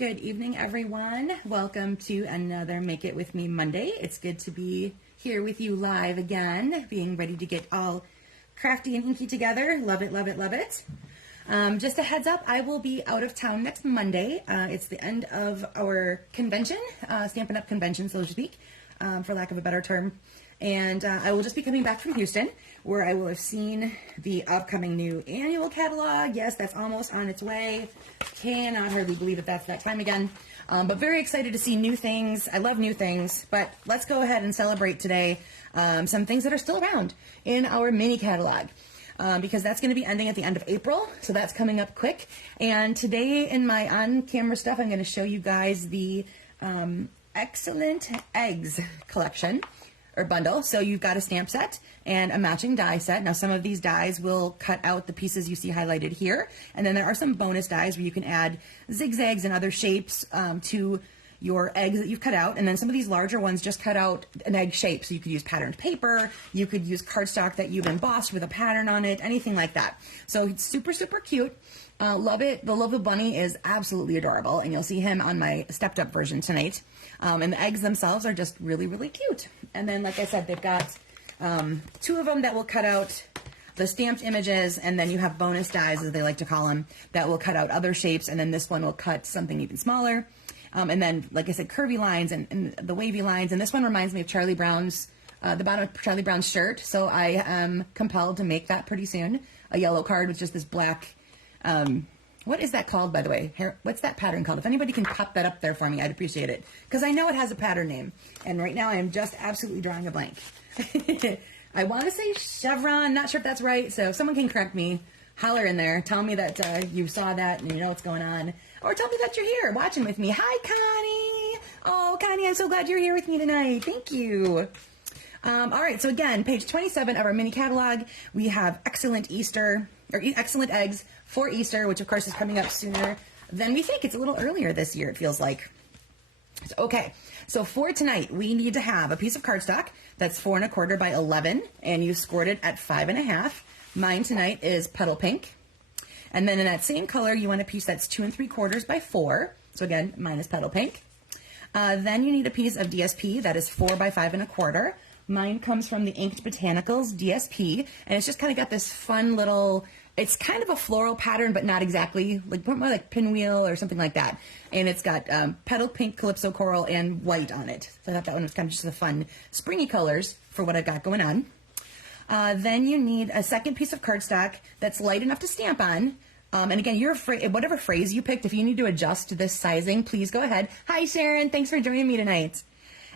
Good evening, everyone. Welcome to another Make It With Me Monday. It's good to be here with you live again, being ready to get all crafty and inky together. Love it, love it, love it. Just a heads up, I will be out of town next Monday. It's the end of our convention, Stampin' Up! Convention, so to speak, for lack of a better term. And I will just be coming back from Houston, where I will have seen the upcoming new annual catalog. Yes, that's almost on its way. Cannot hardly believe that that's that time again. But very excited to see new things. I love new things, but let's go ahead and celebrate today some things that are still around in our mini catalog. Because that's going to be ending at the end of April, so that's coming up quick. And today in my on-camera stuff, I'm going to show you guys the Excellent Eggs collection, or bundle. So you've got a stamp set and a matching die set. Now some of these dies will cut out the pieces you see highlighted here, and then there are some bonus dies where you can add zigzags and other shapes to your eggs that you've cut out, and then some of these larger ones just cut out an egg shape, so you could use patterned paper, you could use cardstock that you've embossed with a pattern on it, anything like that. So it's super, super cute. Love it. The Love Bunny is absolutely adorable, and you'll see him on my stepped up version tonight. And the eggs themselves are just really, really cute. And then, like I said, they've got two of them that will cut out the stamped images, and then you have bonus dies, as they like to call them, that will cut out other shapes, and then this one will cut something even smaller. And then, like I said, curvy lines and the wavy lines. And this one reminds me of Charlie Brown's, the bottom of Charlie Brown's shirt. So I am compelled to make that pretty soon. A yellow card with just this black, what is that called, by the way? What's that pattern called? If anybody can pop that up there for me, I'd appreciate it. Because I know it has a pattern name. And right now I am just absolutely drawing a blank. I want to say chevron. Not sure if that's right. So if someone can correct me, holler in there. Tell me that you saw that and you know what's going on. Or tell me that you're here watching with me. Hi, Connie. Oh, Connie, I'm so glad you're here with me tonight. Thank you. All right, so again, page 27 of our mini catalog, we have Excellent Eggs for Easter, which of course is coming up sooner than we think. It's a little earlier this year, it feels like. Okay, so for tonight, we need to have a piece of cardstock that's 4 1/4 by 11, and you scored it at 5 1/2. Mine tonight is Petal Pink. And then in that same color, you want a piece that's 2 3/4 by 4. So again, mine is Petal Pink. Then you need a piece of DSP that is 4 by 5 1/4. Mine comes from the Inked Botanicals DSP, and it's just kind of got this fun little, it's kind of a floral pattern, but not exactly, like more like pinwheel or something like that. And it's got Petal Pink, Calypso Coral, and white on it. So I thought that one was kind of just the fun springy colors for what I've got going on. Then you need a second piece of cardstock that's light enough to stamp on. And again, whatever phrase you picked, if you need to adjust this sizing, please go ahead. Hi, Sharon. Thanks for joining me tonight.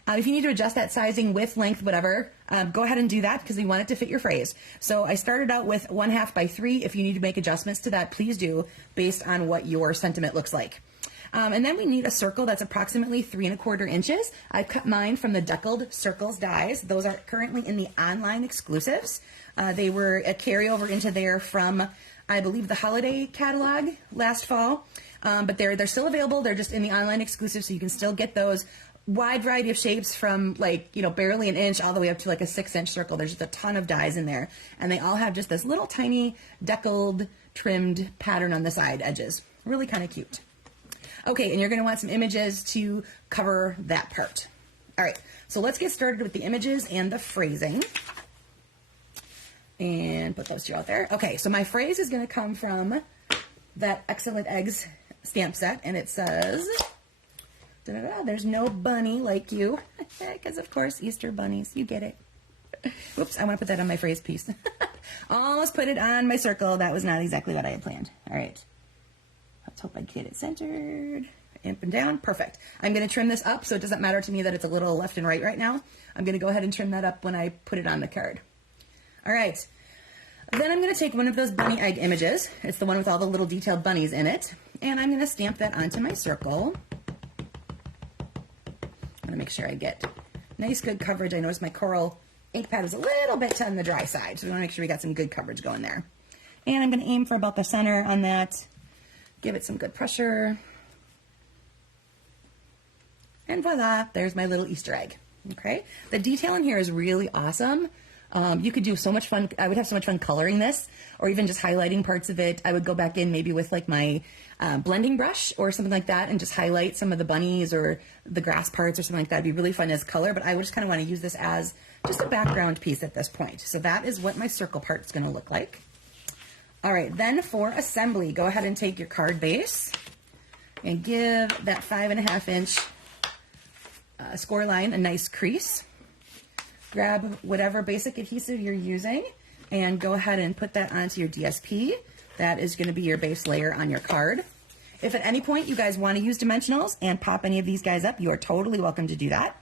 If you need to adjust that sizing, width, length, whatever, go ahead and do that because we want it to fit your phrase. So I started out with 1/2 by 3. If you need to make adjustments to that, please do, based on what your sentiment looks like. And then we need a circle that's approximately 3 1/4 inches. I've cut mine from the Deckled Circles dies. Those are currently in the online exclusives. They were a carryover into there from, I believe, the holiday catalog last fall. But they're still available. They're just in the online exclusive, so you can still get those. Wide variety of shapes from, like, you know, barely an inch all the way up to like a 6-inch circle. There's just a ton of dies in there. And they all have just this little tiny deckled, trimmed pattern on the side edges. Really kind of cute. Okay, and you're going to want some images to cover that part. All right, so let's get started with the images and the phrasing. And put those two out there. Okay, so my phrase is going to come from that Excellent Eggs stamp set, and it says, there's no bunny like you. Because, of course, Easter bunnies, you get it. Whoops, I want to put that on my phrase piece. Almost put it on my circle. That was not exactly what I had planned. All right. Let's hope I get it centered. Up and down. Perfect. I'm going to trim this up, so it doesn't matter to me that it's a little left and right now. I'm going to go ahead and trim that up when I put it on the card. All right. Then I'm going to take one of those bunny egg images. It's the one with all the little detailed bunnies in it. And I'm going to stamp that onto my circle. I'm going to make sure I get nice, good coverage. I noticed my coral ink pad is a little bit on the dry side, so we want to make sure we got some good coverage going there. And I'm going to aim for about the center on that. Give it some good pressure. And voila, there's my little Easter egg. Okay, the detail in here is really awesome. You could do so much fun. I would have so much fun coloring this, or even just highlighting parts of it. I would go back in maybe with like my blending brush or something like that and just highlight some of the bunnies or the grass parts or something like that. It'd be really fun as color, but I would just kind of want to use this as just a background piece at this point. So that is what my circle part is going to look like. All right, then for assembly, go ahead and take your card base and give that 5.5 inch score line a nice crease. Grab whatever basic adhesive you're using and go ahead and put that onto your DSP. That is going to be your base layer on your card. If at any point you guys want to use dimensionals and pop any of these guys up, you are totally welcome to do that.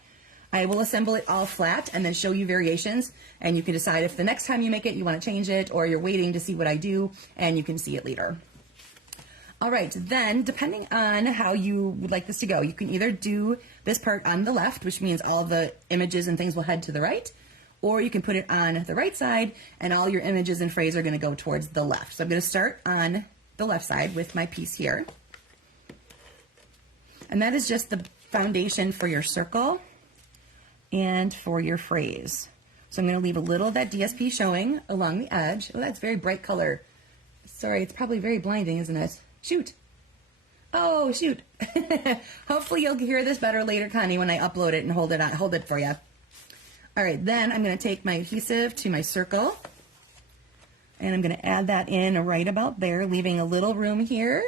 I will assemble it all flat and then show you variations, and you can decide if the next time you make it you want to change it, or you're waiting to see what I do and you can see it later. All right, then depending on how you would like this to go, you can either do this part on the left, which means all the images and things will head to the right, or you can put it on the right side and all your images and phrase are going to go towards the left. So I'm going to start on the left side with my piece here. And that is just the foundation for your circle and for your phrase. So I'm going to leave a little of that DSP showing along the edge. Oh, that's very bright color. Sorry, it's probably very blinding, isn't it? Shoot. Oh, shoot. Hopefully you'll hear this better later, Connie, when I upload it and hold it for you. All right, then I'm going to take my adhesive to my circle, and I'm going to add that in right about there, leaving a little room here,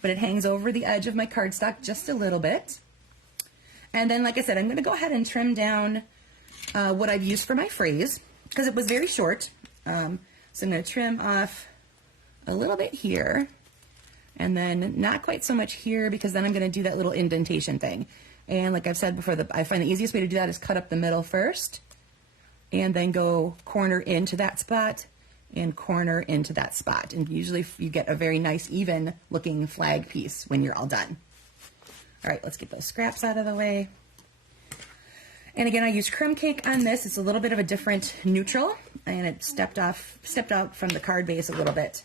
but it hangs over the edge of my cardstock just a little bit. And then, like I said, I'm going to go ahead and trim down what I've used for my phrase, because it was very short. So I'm going to trim off a little bit here, and then not quite so much here, because then I'm going to do that little indentation thing. And like I've said before, I find the easiest way to do that is cut up the middle first, and then go corner into that spot, and corner into that spot. And usually you get a very nice, even looking flag piece when you're all done. All right, let's get those scraps out of the way. And again, I used crumb cake on this. It's a little bit of a different neutral, and it stepped out from the card base a little bit,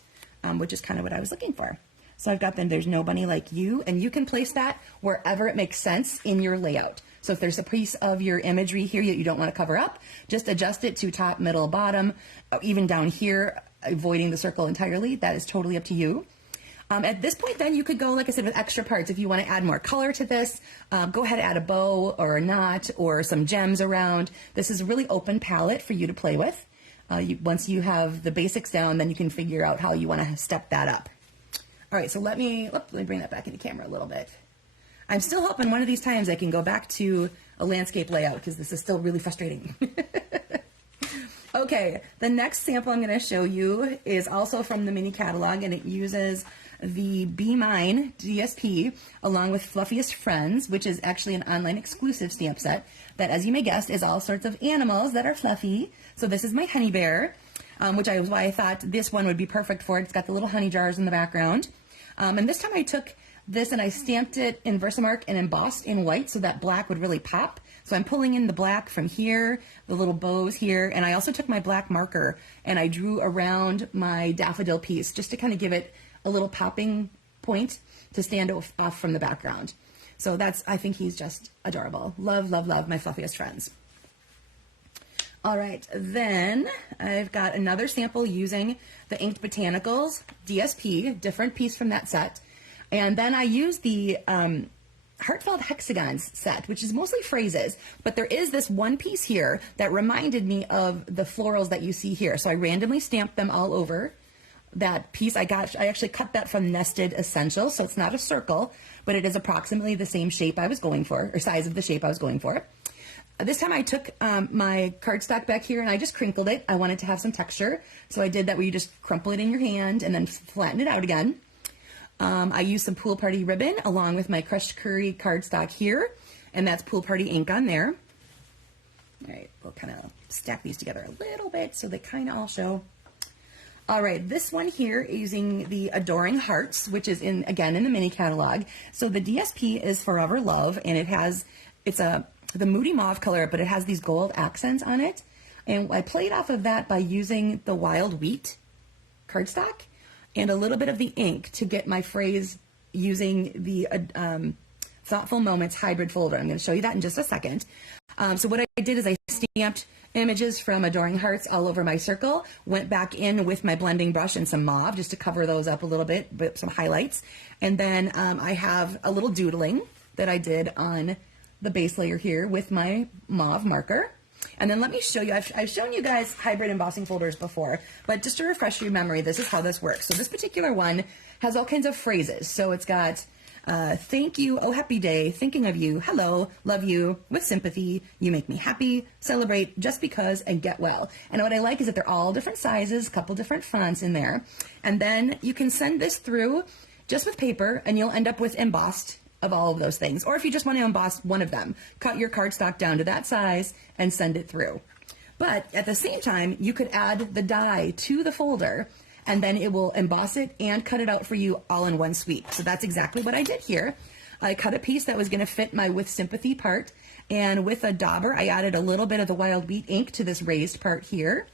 which is kind of what I was looking for. So I've got them, there's no bunny like you, and you can place that wherever it makes sense in your layout. So if there's a piece of your imagery here that you don't want to cover up, just adjust it to top, middle, bottom, even down here, avoiding the circle entirely. That is totally up to you. At this point, then, you could go, like I said, with extra parts. If you want to add more color to this, go ahead and add a bow or a knot or some gems around. This is a really open palette for you to play with. Once you have the basics down, then you can figure out how you want to step that up. All right, so let me bring that back into camera a little bit. I'm still hoping one of these times I can go back to a landscape layout, because this is still really frustrating. Okay, the next sample I'm going to show you is also from the mini catalog, and it uses the Be Mine DSP along with Fluffiest Friends, which is actually an online exclusive stamp set that, as you may guess, is all sorts of animals that are fluffy. So this is my honey bear, which is why I thought this one would be perfect for it. It's got the little honey jars in the background. And this time I took this and I stamped it in Versamark and embossed in white so that black would really pop. So I'm pulling in the black from here, the little bows here, and I also took my black marker and I drew around my daffodil piece just to kind of give it a little popping point to stand off from the background. So I think he's just adorable. Love, love, love my Fluffiest Friends. All right, then I've got another sample using the Inked Botanicals DSP, different piece from that set. And then I used the Heartfelt Hexagons set, which is mostly phrases, but there is this one piece here that reminded me of the florals that you see here. So I randomly stamped them all over that piece. I actually cut that from Nested Essentials, so it's not a circle, but it is approximately the same shape I was going for, or size of the shape I was going for. This time I took my cardstock back here and I just crinkled it. I wanted to have some texture, so I did that where you just crumple it in your hand and then flatten it out again. I used some Pool Party ribbon along with my Crushed Curry cardstock here, and that's Pool Party ink on there. All right, we'll kind of stack these together a little bit so they kind of all show. All right, this one here using the Adoring Hearts, which is again in the mini catalog. So the DSP is Forever Love, and it's the Moody Mauve color, but it has these gold accents on it. And I played off of that by using the Wild Wheat cardstock and a little bit of the ink to get my phrase using the Thoughtful Moments hybrid folder. I'm going to show you that in just a second. So what I did is I stamped images from Adoring Hearts all over my circle, went back in with my blending brush and some mauve just to cover those up a little bit, with some highlights. And then I have a little doodling that I did on the base layer here with my mauve marker. And then let me show you, I've shown you guys hybrid embossing folders before, but just to refresh your memory, this is how this works. So this particular one has all kinds of phrases. So it's got thank you, oh happy day, thinking of you, hello, love you, with sympathy, you make me happy, celebrate, just because, and get well. And what I like is that they're all different sizes, a couple different fonts in there. And then you can send this through just with paper and you'll end up with embossed of all of those things. Or if you just want to emboss one of them, cut your cardstock down to that size and send it through. But at the same time, you could add the die to the folder and then it will emboss it and cut it out for you all in one sweep. So that's exactly what I did here. I cut a piece that was going to fit my With Sympathy part, and with a dauber, I added a little bit of the Wild Wheat ink to this raised part here.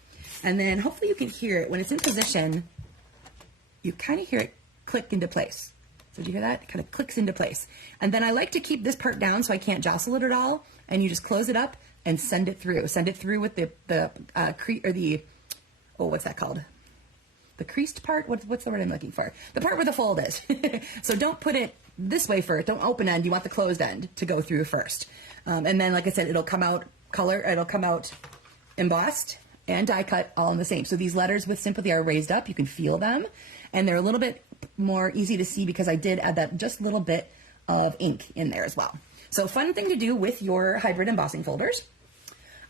And then hopefully you can hear it. When it's in position, you kind of hear it click into place. So did you hear that? It kind of clicks into place. And then I like to keep this part down so I can't jostle it at all. And you just close it up and send it through. Send it through with what's that called? The creased part? What's the word I'm looking for? The part where the fold is. So don't put it this way first. Don't open end. You want the closed end to go through first. And then, like I said, it'll come out it'll come out embossed and die cut all in the same. So these letters With Sympathy are raised up. You can feel them. And they're a little bit more easy to see because I did add that just little bit of ink in there as well. So fun thing to do with your hybrid embossing folders.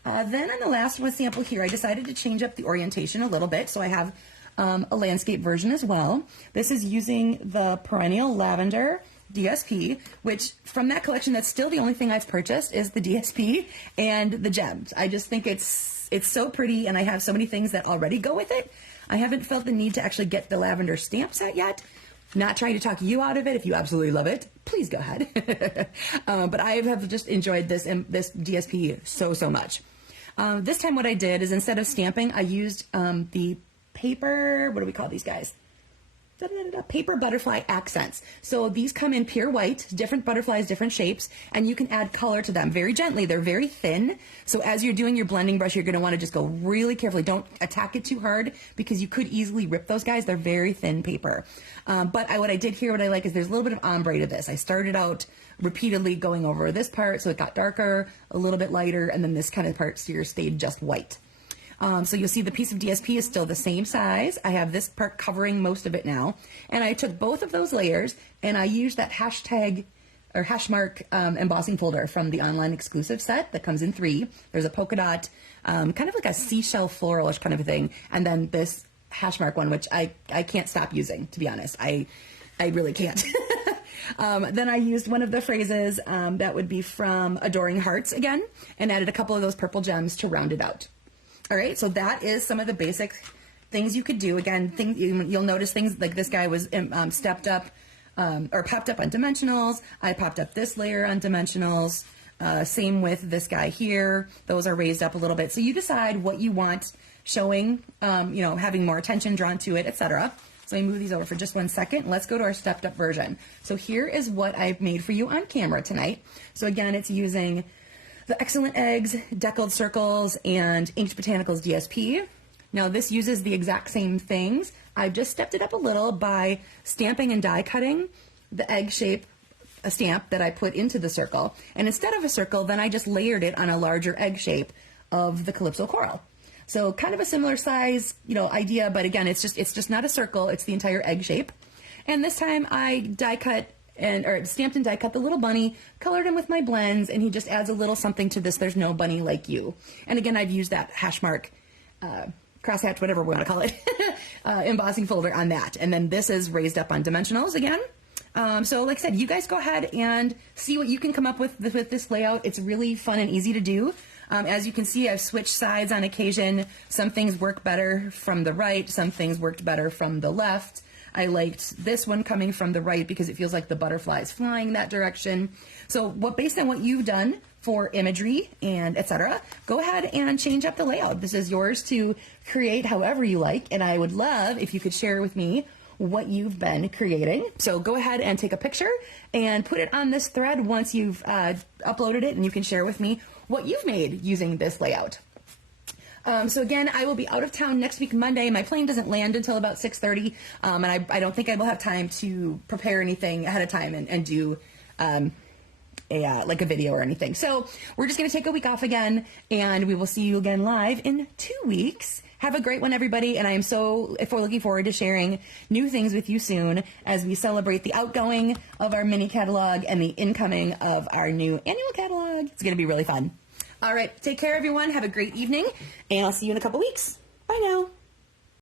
Then on the last one sample here, I decided to change up the orientation a little bit. So I have a landscape version as well. This is using the Perennial Lavender DSP, which from that collection, that's still the only thing I've purchased is the DSP and the gems. I just think it's so pretty, and I have so many things that already go with it. I haven't felt the need to actually get the lavender stamp set yet. Not trying to talk you out of it. If you absolutely love it, please go ahead. But I have just enjoyed this DSP so much. This time what I did is instead of stamping, I used the paper, what do we call these guys? Paper butterfly accents. So these come in pure white, different butterflies, different shapes, and you can add color to them very gently. They're very thin. So as you're doing your blending brush, you're going to want to just go really carefully. Don't attack it too hard because you could easily rip those guys. They're very thin paper. But what I did here, what I like is there's a little bit of ombre to this. I started out repeatedly going over this part, so it got darker, a little bit lighter, and then this kind of part here stayed just white. So you'll see the piece of DSP is still the same size. I have this part covering most of it now. And I took both of those layers and I used that hashtag or hash mark embossing folder from the online exclusive set that comes in 3. There's a polka dot, kind of like a seashell floralish kind of a thing. And then this hash mark one, which I can't stop using, to be honest. I really can't. Then I used one of the phrases that would be from Adoring Hearts again and added a couple of those purple gems to round it out. All right, so that is some of the basic things you could do. Again, you'll notice things like this guy was stepped up or popped up on dimensionals. I popped up this layer on dimensionals. Same with this guy here. Those are raised up a little bit. So you decide what you want showing, having more attention drawn to it, etc. So let me move these over for just 1 second. Let's go to our stepped up version. So here is what I've made for you on camera tonight. So again, it's using the Excellent Eggs, Deckled Circles, and Inked Botanicals DSP. Now this uses the exact same things. I've just stepped it up a little by stamping and die cutting the egg shape a stamp that I put into the circle. And instead of a circle, then I just layered it on a larger egg shape of the Calypso Coral. So kind of a similar size, idea, but again, it's just not a circle, it's the entire egg shape. And this time I die cut or stamped and die cut the little bunny, colored him with my blends, and he just adds a little something to this There's No Bunny Like You. And again, I've used that hash mark, crosshatch, whatever we want to call it, embossing folder on that. And then this is raised up on dimensionals again. So like I said, you guys go ahead and see what you can come up with this layout. It's really fun and easy to do. As you can see, I've switched sides on occasion. Some things work better from the right, some things worked better from the left. I liked this one coming from the right because it feels like the butterfly is flying that direction. So based on what you've done for imagery and etc., go ahead and change up the layout. This is yours to create however you like, and I would love if you could share with me what you've been creating. So go ahead and take a picture and put it on this thread once you've uploaded it, and you can share with me what you've made using this layout. So again, I will be out of town next week, Monday. My plane doesn't land until about 6:30, and I don't think I will have time to prepare anything ahead of time and do like a video or anything. So we're just going to take a week off again, and we will see you again live in 2 weeks. Have a great one, everybody, and I am so looking forward to sharing new things with you soon as we celebrate the outgoing of our mini catalog and the incoming of our new annual catalog. It's going to be really fun. All right, take care, everyone. Have a great evening, and I'll see you in a couple weeks. Bye now.